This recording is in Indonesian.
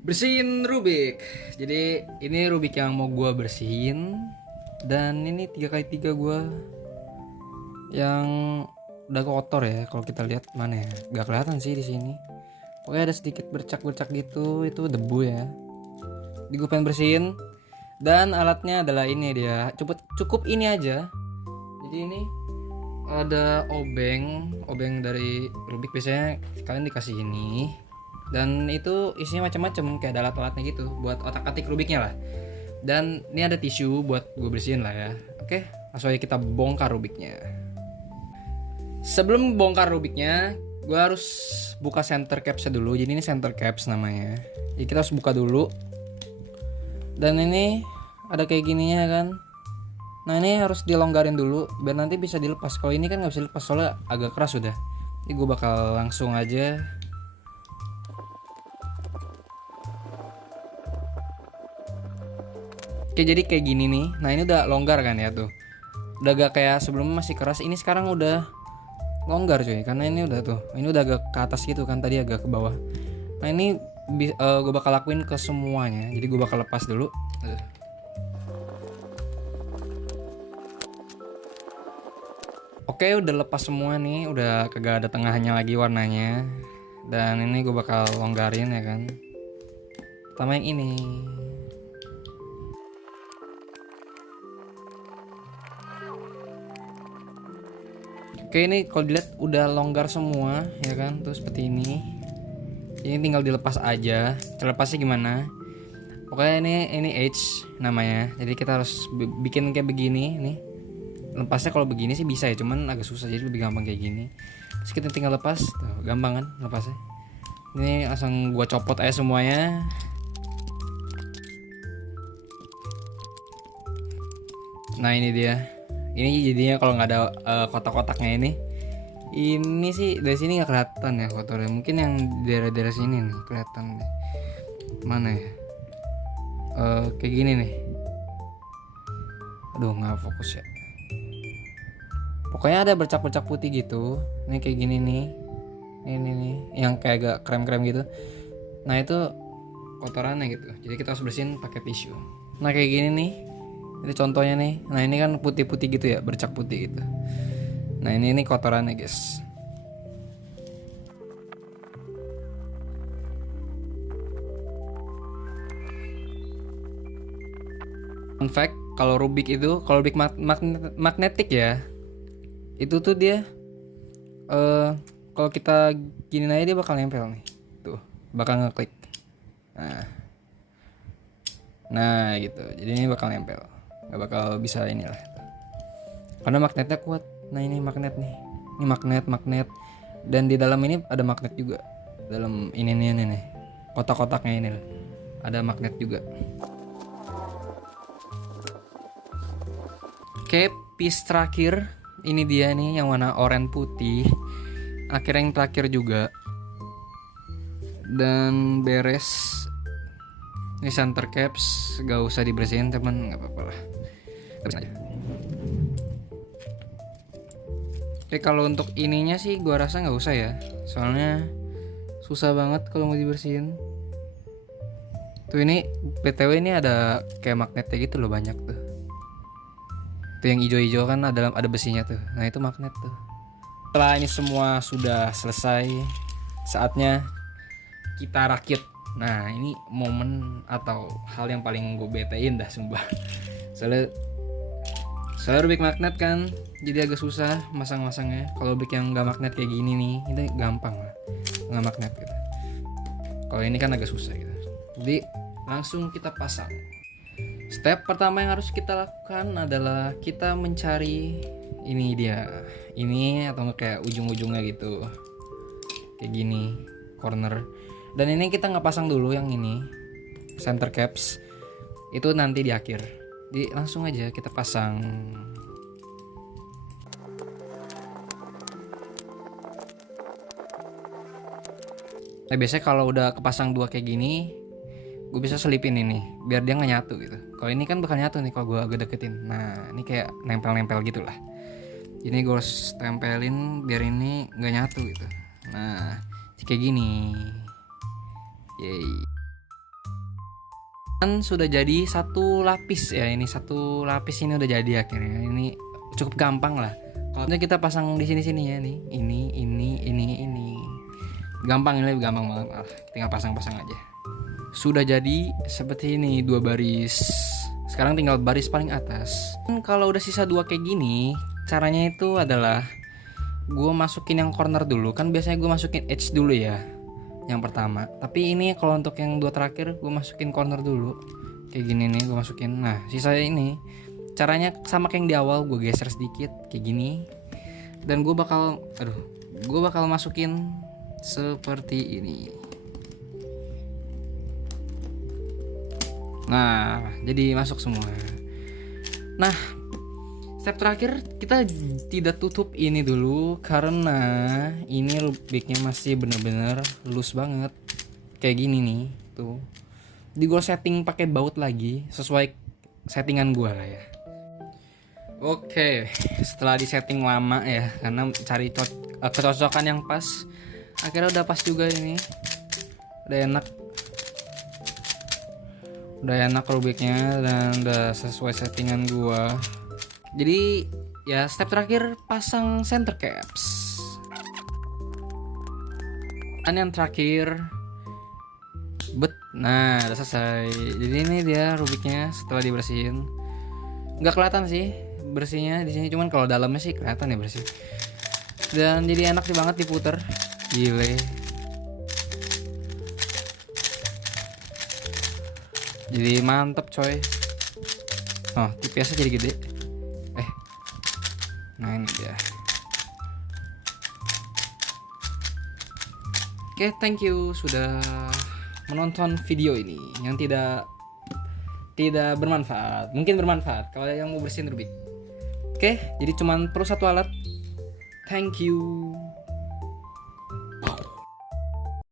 Bersihin Rubik. Jadi ini Rubik yang mau gua bersihin. Dan ini 3x3 gua yang udah kotor ya. Kalau kita lihat mana ya? Gak kelihatan sih di sini. Pokoknya ada sedikit bercak-bercak gitu. Itu debu ya. Jadi gue pengen bersihin. Dan alatnya adalah ini dia. Cukup ini aja. Jadi ini ada obeng dari Rubik, biasanya kalian dikasih ini. Dan itu isinya macam-macam, kayak ada alat-alatnya gitu buat otak-atik Rubiknya lah. Dan ini ada tisu buat gue bersihin lah ya. Oke, langsung aja kita bongkar Rubiknya. Sebelum bongkar Rubiknya, gue harus buka center capsnya dulu. Jadi ini center caps namanya. Jadi kita harus buka dulu. Dan ini ada kayak gininya kan. Nah ini harus dilonggarin dulu biar nanti bisa dilepas. Kalau ini kan nggak bisa dilepas soalnya agak keras udah. Jadi gue bakal langsung aja. Oke, jadi kayak gini nih. Nah ini udah longgar kan ya tuh. Udah agak kayak sebelumnya masih keras. Ini sekarang udah longgar cuy. Karena ini udah tuh. Ini udah agak ke atas gitu kan. Tadi agak ke bawah. Nah ini gue bakal lakuin ke semuanya. Jadi gue bakal lepas dulu. Oke, udah lepas semua nih. Udah kagak ada tengahnya lagi warnanya. Dan ini gue bakal longgarin ya kan. Pertama yang ini. Oke, ini kalau dilihat udah longgar semua ya kan, tuh seperti ini. Ini tinggal dilepas aja. Cara lepasnya gimana? Pokoknya ini H namanya. Jadi kita harus bikin kayak begini nih. Lepasnya kalau begini sih bisa ya, cuman agak susah, jadi lebih gampang kayak gini. Terus kita tinggal lepas, tuh, gampang kan lepasnya. Ini langsung gua copot aja semuanya. Nah ini dia. Ini jadinya kalau nggak ada kotak-kotaknya ini sih dari sini nggak kelihatan ya kotornya. Mungkin yang daerah-daerah sini nih kelihatan deh. Mana ya? Kayak gini nih. Aduh nggak fokus ya. Pokoknya ada bercak-bercak putih gitu. Ini kayak gini nih. Ini nih yang kayak agak krem-krem gitu. Nah itu kotorannya gitu. Jadi kita harus bersihin pakai tisu. Nah kayak gini nih. Ini contohnya nih. Nah ini kan putih-putih gitu ya, bercak putih gitu. Nah ini kotorannya guys. Fun fact, kalau Rubik itu, kalau Rubik magnetik ya, itu tuh dia kalau kita gini aja dia bakal nempel nih. Tuh, bakal ngeklik. Nah gitu. Jadi ini bakal nempel. Gak bakal bisa inilah. Karena magnetnya kuat. Nah ini magnet nih. Ini magnet. Dan di dalam ini ada magnet juga. Dalam ini nih. Kotak-kotaknya ini loh. Ada magnet juga. Oke, piece terakhir. Ini dia nih yang warna oranye putih. Akhirnya yang terakhir juga. Dan beres. Ini center caps, gak usah dibersihin teman, nggak apa-apa lah. Bersihin aja. Oke, kalau untuk ininya sih gua rasa nggak usah ya, soalnya susah banget kalau mau dibersihin. Tuh ini btw ini ada kayak magnetnya gitu loh, banyak tuh. Tuh yang hijau-hijau kan ada besinya tuh. Nah itu magnet tuh. Setelah ini semua sudah selesai, saatnya kita rakit. Nah ini momen atau hal yang paling gue betein dah sumpah. Soalnya Rubik magnet kan, jadi agak susah masang-masangnya. Kalau Rubik yang gak magnet kayak gini nih, itu gampang lah, nggak magnet gitu. Kalau ini kan agak susah gitu. Jadi langsung kita pasang. Step pertama yang harus kita lakukan adalah kita mencari ini dia, ini atau kayak ujung-ujungnya gitu, kayak gini, corner. Dan ini kita nggak pasang dulu yang ini center caps, itu nanti di akhir. Jadi langsung aja kita pasang. Nah biasanya kalau udah kepasang dua kayak gini, gue bisa selipin ini biar dia nggak nyatu gitu. Kalau ini kan bakal nyatu nih kalau gue agak deketin. Nah ini kayak nempel-nempel gitulah. Ini gue harus tempelin biar ini nggak nyatu gitu. Nah kayak gini. Yeay. Dan sudah jadi satu lapis ya, ini satu lapis ini udah jadi akhirnya. Ini cukup gampang lah. Kalau kita pasang di sini ya nih, ini. Gampang, ini gampang banget. Tinggal pasang-pasang aja. Sudah jadi seperti ini, 2 baris. Sekarang tinggal baris paling atas. Kalau udah sisa 2 kayak gini, caranya itu adalah gue masukin yang corner dulu. Kan biasanya gue masukin edge dulu ya, yang pertama. Tapi ini kalau untuk yang 2 terakhir gue masukin corner dulu. Kayak gini nih gue masukin. Nah sisa ini caranya sama kayak yang di awal, gue geser sedikit kayak gini. Dan gue bakal masukin seperti ini. Nah jadi masuk semua. Nah step terakhir kita tidak tutup ini dulu karena ini rubiknya masih bener-bener loose banget kayak gini nih tuh. Jadi gue setting pakai baut lagi sesuai settingan gue lah ya. Oke, setelah di setting lama ya karena cari kecocokan yang pas, akhirnya udah pas juga ini. Udah enak rubiknya dan udah sesuai settingan gue. Jadi ya step terakhir pasang center caps. Dan yang terakhir nah udah selesai. Jadi ini dia rubiknya setelah dibersihin. Nggak kelihatan sih bersihnya di sini, cuman kalau dalamnya sih kelihatan ya bersih. Dan jadi enak sih banget diputer. Gile. Jadi mantep coy. Oh TPS-nya jadi gede. Nah ini dia. Oke, thank you sudah menonton video ini yang tidak bermanfaat. Mungkin bermanfaat kalau yang mau bersihin rubik. Oke, jadi cuman perlu satu alat. Thank you.